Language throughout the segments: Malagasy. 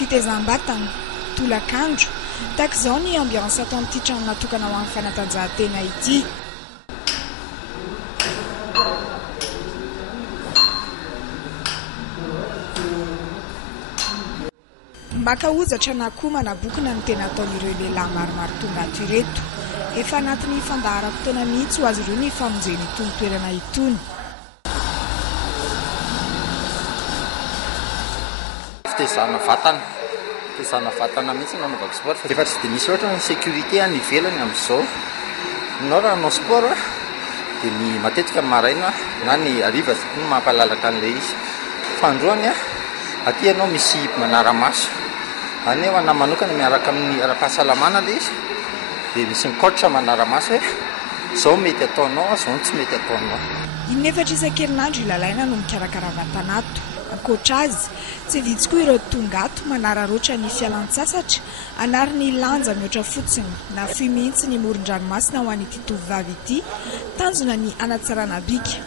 fitezam-batana, tolakandro, tak'izao ny ambiance atao amin'ity trano natokana ho amin'ny fanatanjahantena ity. Maka hozatra na koa manabokana ny tena ataon'ireo lehilahy maromaro tonga ato ireto. Efa anatin'ny fandaharam-potoana mihitsy ho azy ireo ny famonjeny itony toerana itony. Fitezana vatana mihitsy nanaovako sport fa efa tsy dia misy ohatra ny sécurité any ivelany amin'izao. Ianao raha hanao sport dia ny matetika maraina na ny hariva no mampalalaka an'ilay izy. Fandroany aty ianao misy manara-maso. Any ho ana manokana miaraka amin'ny ara-pahasalamana ilay izy dia misy ny coach manara-maso hoe izao mety ataonao, izao tsy mety ataonao. Inefatra isan-kerinandro ilalaina no mikarakara vatana ato. Ankoatra azy, tsy vitsy koa ireo tonga ato manararoatra ny fialan-tsasatra, anary ny lanja mihoatra fotsiny na fi mihitsy ny moron-dranomasina ho an'ity tovovavy ity, tanjona ny hanatsarana bika.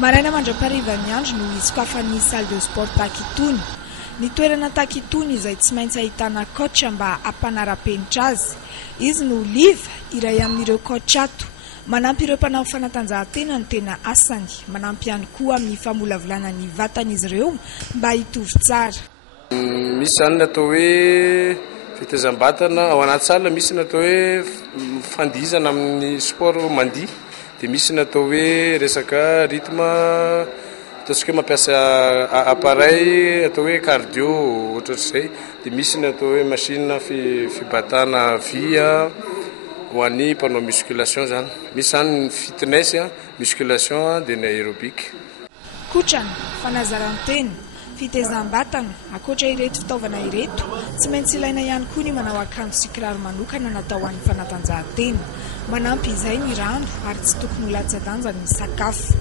Maraina mandrapariva ny andro no izy koa fa ny salle de sport tahaka itony. Ny toerana tahaka itony izay tsy maintsy ahitana coach mba hampanara-penitra azy. Izy no liva iray amin'ireo coach ato. Manampy ireo mpanao fanatanjahantena ny tena asany. Manampy ihany koa amin'ny famolavolana ny vatan'izy ireo mba hitovy tsara. Misy zany natao hoe fitezam-batana ao anaty sala, misy natao hoe fandihizana amin'ny sport mandihy. Dia misy natao hoe resaka rythme, ataontsika hoe mampiasa appareil atao hoe cardio ohatr'izay. Dia misy natao hoe machine fibatana via ho an'ny mpanao musculation zany. Misy zany fitness, musculation dia ny aérobic. Kotrana, fanazarantena, fitezam-batana, ankoatra ireto fitaovana ireto, tsy maintsy ilaina ihany koa ny manao akanjo sy kiraro manokana natao an'ny fanatanjahantena. Manampy izay ny rano ary tsy tokony ho latsa-danja ny sakafo.